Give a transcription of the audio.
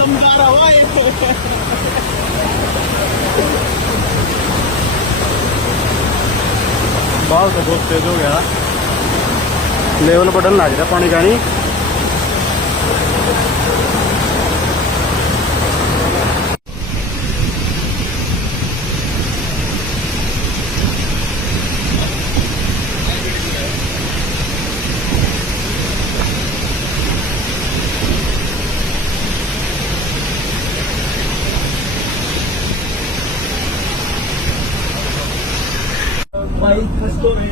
दमदार हवा है। बहुत तो बहुत तेज हो गया, लेवल बढ़ने लग रहा पानी का नहीं। भाई रस्तों में